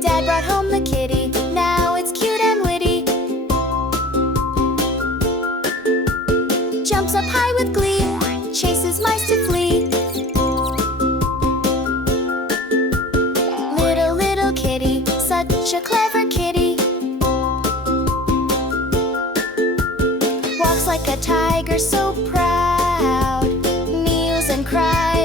Dad brought home the kitty, now it's cute and witty. Jumps up high with glee, chases mice to flee. Little kitty, such a clever kitty. Walks like a tiger, so proud. Mews and cries.